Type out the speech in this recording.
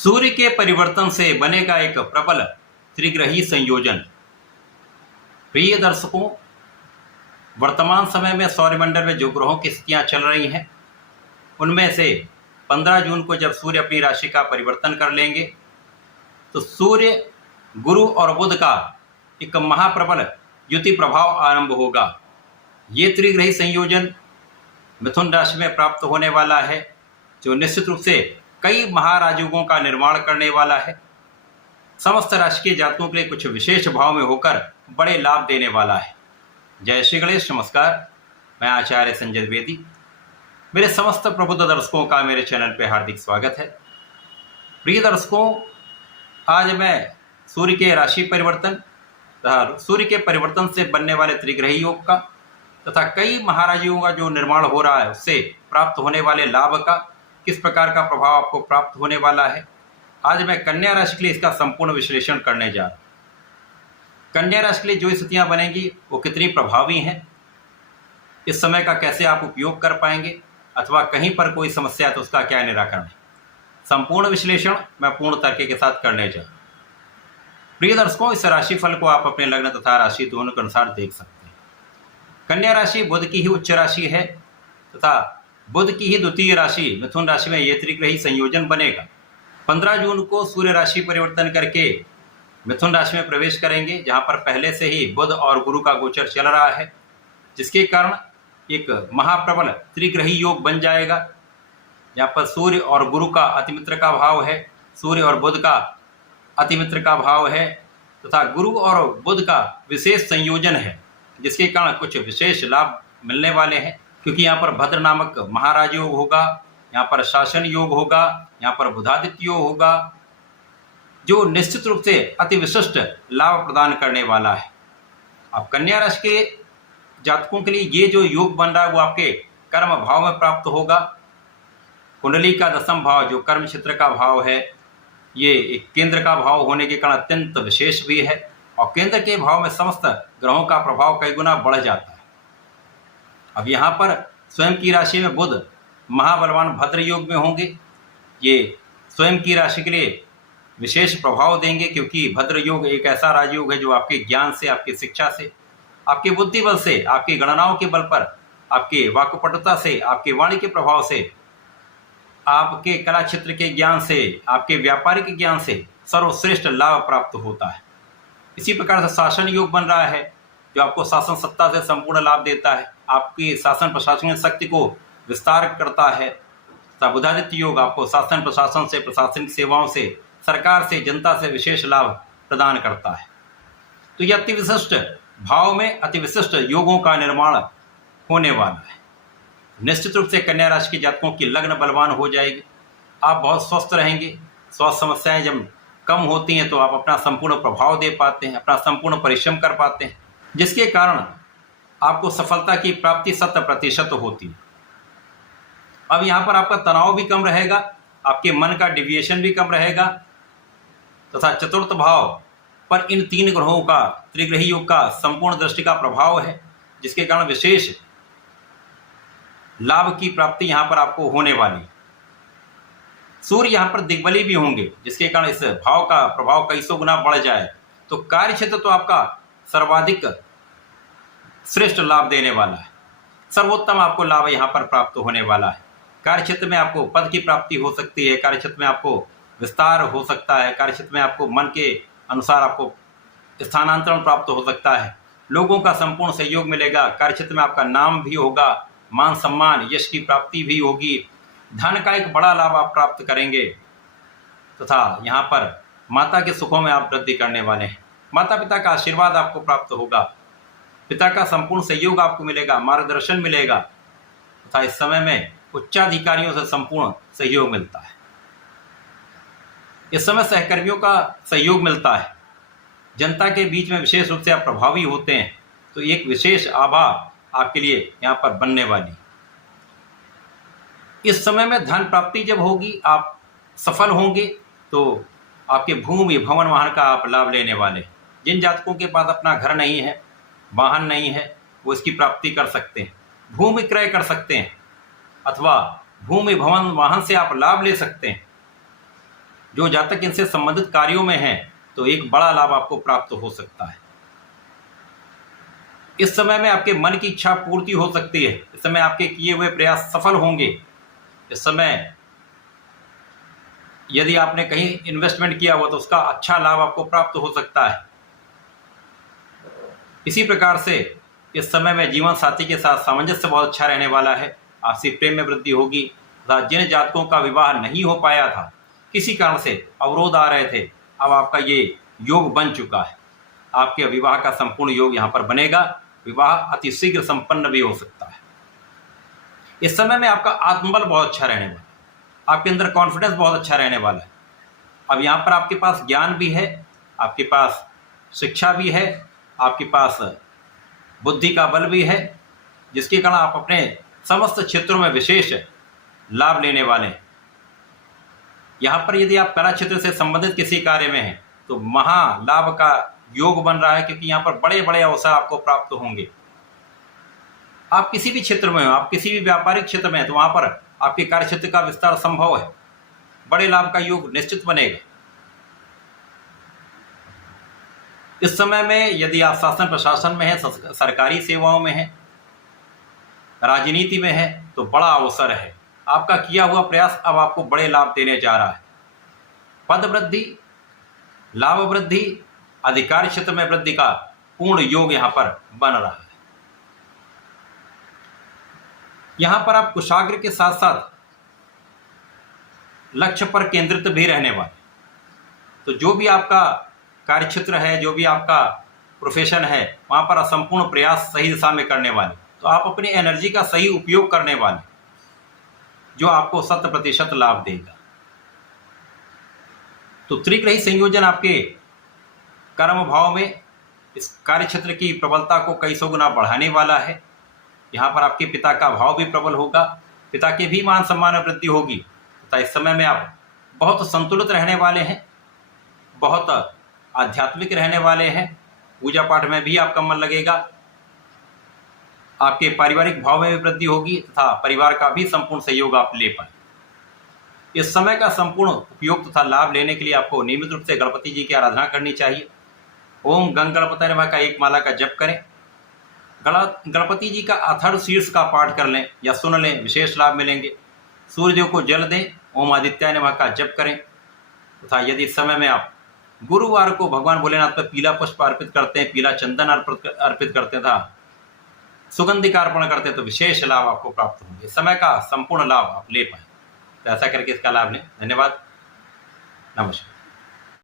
सूर्य के परिवर्तन से बनेगा एक प्रबल त्रिग्रही संयोजन। प्रिय दर्शकों, वर्तमान समय में सौरमंडल में जो ग्रहों की स्थितियां चल रही हैं उनमें से 15 जून को जब सूर्य अपनी राशि का परिवर्तन कर लेंगे तो सूर्य, गुरु और बुध का एक महाप्रबल युति प्रभाव आरंभ होगा। ये त्रिग्रही संयोजन मिथुन राशि में प्राप्त होने वाला है, जो निश्चित रूप से कई महाराजयोगों का निर्माण करने वाला है। समस्त राशि के जातकों के लिए कुछ विशेष भाव में होकर बड़े लाभ देने वाला है। जय श्री गणेश, नमस्कार। मैं आचार्य संजय द्विवेदी। मेरे समस्त प्रबुद्ध दर्शकों का मेरे चैनल पर हार्दिक स्वागत है। प्रिय दर्शकों, आज मैं सूर्य के राशि परिवर्तन तथा सूर्य के परिवर्तन से बनने वाले त्रिग्रही योग का तथा कई महाराजयों का जो निर्माण हो रहा है उससे प्राप्त होने वाले लाभ का, किस प्रकार का प्रभाव आपको प्राप्त होने वाला है, आज मैं कन्या राशि के लिए इसका संपूर्ण विश्लेषण करने जा रहा हूँ। कन्या राशि के लिए जो स्थितियाँ बनेंगी वो कितनी प्रभावी हैं, इस समय का कैसे आप उपयोग कर पाएंगे, अथवा कहीं पर कोई समस्या है तो उसका क्या निराकरण है, संपूर्ण विश्लेषण मैं पूर्ण तर्क के साथ करने जा रहा हूँ। प्रिय दर्शकों, इस राशि फल को आप अपने लग्न तथा राशि दोनों के अनुसार देख सकते हैं। कन्या राशि बुध की ही उच्च राशि है तथा बुध की ही द्वितीय राशि मिथुन राशि में ये त्रिग्रही संयोजन बनेगा। 15 जून को सूर्य राशि परिवर्तन करके मिथुन राशि में प्रवेश करेंगे, जहां पर पहले से ही बुध और गुरु का गोचर चल रहा है, जिसके कारण एक महाप्रबल त्रिग्रही योग बन जाएगा। यहाँ पर सूर्य और गुरु का अतिमित्र का भाव है, सूर्य और बुध का अतिमित्र का भाव है तथा गुरु और बुध का विशेष संयोजन है, जिसके कारण कुछ विशेष लाभ मिलने वाले हैं। क्योंकि यहाँ पर भद्र नामक महाराज योग होगा, यहाँ पर शासन योग होगा, यहाँ पर बुधादित्य योग होगा, जो निश्चित रूप से अति विशिष्ट लाभ प्रदान करने वाला है। अब कन्या राशि के जातकों के लिए ये जो योग बन रहा है वो आपके कर्म भाव में प्राप्त होगा। कुंडली का 10वां भाव जो कर्म क्षेत्र का भाव है, ये एक केंद्र का भाव होने के कारण अत्यंत विशेष भी है, और केंद्र के भाव में समस्त ग्रहों का प्रभाव कई गुना बढ़ जाता है। अब यहाँ पर स्वयं की राशि में बुध महाबलवान भद्र योग में होंगे। ये स्वयं की राशि के लिए विशेष प्रभाव देंगे, क्योंकि भद्र योग एक ऐसा राजयोग है जो आपके ज्ञान से, आपकी शिक्षा से, आपके बुद्धि बल से, आपकी गणनाओं के बल पर, आपके वाक्पटुता से, आपके वाणी के प्रभाव से, आपके कला क्षेत्र के ज्ञान से, आपके व्यापारिक ज्ञान से सर्वश्रेष्ठ लाभ प्राप्त होता है। इसी प्रकार से शासन योग बन रहा है, जो आपको शासन सत्ता से संपूर्ण लाभ देता है, आपकी शासन प्रशासनिक शक्ति को विस्तार करता है। तथा बुधादित्य योग आपको शासन प्रशासन से, प्रशासनिक सेवाओं से, सरकार से, जनता से विशेष लाभ प्रदान करता है। तो यह अति विशिष्ट भाव में अति विशिष्ट योगों का निर्माण होने वाला है। निश्चित रूप से कन्या राशि के जातकों की लग्न बलवान हो जाएगी। आप बहुत स्वस्थ रहेंगे। स्वास्थ्य समस्याएं जब कम होती हैं तो आप अपना संपूर्ण प्रभाव दे पाते हैं, अपना संपूर्ण परिश्रम कर पाते हैं, जिसके कारण आपको सफलता की प्राप्ति 100% होती है। अब यहाँ पर आपका तनाव भी कम रहेगा, आपके मन का डिविएशन भी कम रहेगा तथा चतुर्थ भाव पर इन 3 ग्रहों का, त्रिग्रही योग का संपूर्ण दृष्टि का प्रभाव है, जिसके कारण विशेष लाभ की प्राप्ति यहाँ पर आपको होने वाली। सूर्य यहाँ पर दिग्बली भी होंगे, जिसके कारण इस भाव का प्रभाव कई सौ गुना बढ़ जाए। तो कार्य क्षेत्र तो आपका सर्वाधिक श्रेष्ठ लाभ देने वाला है। सर्वोत्तम आपको लाभ यहाँ पर प्राप्त होने वाला है। कार्य क्षेत्र में आपको पद की प्राप्ति हो सकती है, कार्य क्षेत्र में आपको विस्तार हो सकता है, कार्य क्षेत्र में आपको मन के अनुसार आपको स्थानांतरण प्राप्त हो सकता है, लोगों का संपूर्ण सहयोग मिलेगा, कार्य क्षेत्र में आपका नाम भी होगा, मान सम्मान यश की प्राप्ति भी होगी, धन का एक बड़ा लाभ आप प्राप्त करेंगे तथा यहाँ पर माता के सुखों में आप वृद्धि करने वाले हैं। माता पिता का आशीर्वाद आपको प्राप्त होगा, पिता का संपूर्ण सहयोग आपको मिलेगा, मार्गदर्शन मिलेगा तथा इस समय में उच्चाधिकारियों से संपूर्ण सहयोग मिलता है। इस समय सहकर्मियों का सहयोग मिलता है, जनता के बीच में विशेष रूप से आप प्रभावी होते हैं, तो एक विशेष आभा आपके लिए यहाँ पर बनने वाली। इस समय में धन प्राप्ति जब होगी, आप सफल होंगे, तो आपके भूमि भवन वाहन का आप लाभ लेने वाले। जिन जातकों के पास अपना घर नहीं है, वाहन नहीं है, वो इसकी प्राप्ति कर सकते हैं, भूमि क्रय कर सकते हैं, अथवा भूमि भवन वाहन से आप लाभ ले सकते हैं। जो जातक इनसे संबंधित कार्यों में हैं तो एक बड़ा लाभ आपको प्राप्त हो सकता है। इस समय में आपके मन की इच्छा पूर्ति हो सकती है। इस समय आपके किए हुए प्रयास सफल होंगे। इस समय यदि आपने कहीं इन्वेस्टमेंट किया हुआ तो उसका अच्छा लाभ आपको प्राप्त हो सकता है। इसी प्रकार से इस समय में जीवन साथी के साथ सामंजस्य बहुत अच्छा रहने वाला है। आपसी प्रेम में वृद्धि होगी तथा जिन जातकों का विवाह नहीं हो पाया था, किसी कारण से अवरोध आ रहे थे, अब आपका ये योग बन चुका है। आपके विवाह का संपूर्ण योग यहाँ पर बनेगा। विवाह अति शीघ्र संपन्न भी हो सकता है। इस समय में आपका आत्मबल बहुत अच्छा रहने वाला है। आपके अंदर कॉन्फिडेंस बहुत अच्छा रहने वाला है। अब यहाँ पर आपके पास ज्ञान भी है, आपके पास शिक्षा भी है, आपके पास बुद्धि का बल भी है, जिसके कारण आप अपने समस्त क्षेत्रों में विशेष लाभ लेने वाले हैं। यहाँ पर यदि आप कला क्षेत्र से संबंधित किसी कार्य में हैं तो महालाभ का योग बन रहा है, क्योंकि यहाँ पर बड़े बड़े अवसर आपको प्राप्त होंगे। आप किसी भी क्षेत्र में हो, आप किसी भी व्यापारिक क्षेत्र में हैं तो वहाँ पर आपके कार्य क्षेत्र का विस्तार संभव है। बड़े लाभ का योग निश्चित बनेगा। इस समय में यदि आप शासन प्रशासन में हैं, सरकारी सेवाओं में हैं, राजनीति में हैं तो बड़ा अवसर है। आपका किया हुआ प्रयास अब आपको बड़े लाभ देने जा रहा है। पद वृद्धि, लाभ वृद्धि, अधिकार क्षेत्र में वृद्धि का पूर्ण योग यहाँ पर बन रहा है। यहाँ पर आप कुशाग्र के साथ साथ लक्ष्य पर केंद्रित भी रहने वाले। तो जो भी आपका कार्य क्षेत्र है, जो भी आपका प्रोफेशन है, वहाँ पर संपूर्ण प्रयास सही दिशा में करने वाले। तो आप अपनी एनर्जी का सही उपयोग करने वाले, जो आपको 100% लाभ देगा। तो त्रिग्रही संयोजन आपके कर्म भाव में इस कार्य क्षेत्र की प्रबलता को कई सौ गुना बढ़ाने वाला है। यहाँ पर आपके पिता का भाव भी प्रबल होगा, पिता के भी मान सम्मान में वृद्धि होगी तथा इस समय में आप बहुत संतुलित रहने वाले हैं, बहुत आध्यात्मिक रहने वाले हैं। पूजा पाठ में भी आपका मन लगेगा। आपके पारिवारिक भाव में भी वृद्धि होगी तथा परिवार का भी संपूर्ण सहयोग आप ले पाए। इस समय का संपूर्ण उपयोग तथा लाभ लेने के लिए आपको नियमित रूप से गणपति जी की आराधना करनी चाहिए। ओम गंग गणपतये नमः का एक माला का जप करें। गणपति जी का अथर्व शीर्ष का पाठ कर लें या सुन लें, विशेष लाभ मिलेंगे। सूर्यदेव को जल दें, ओम आदित्याय नमः का जप करें तथा यदि इस समय में आप गुरुवार को भगवान भोलेनाथ पर पीला पुष्प अर्पित करते हैं, पीला चंदन अर्पित करते हैं तथा सुगंधि का अर्पण करते हैं तो विशेष लाभ आपको प्राप्त होंगे। समय का संपूर्ण लाभ आप ले पाए। तो ऐसा करके इसका लाभ लें। धन्यवाद। नमस्कार।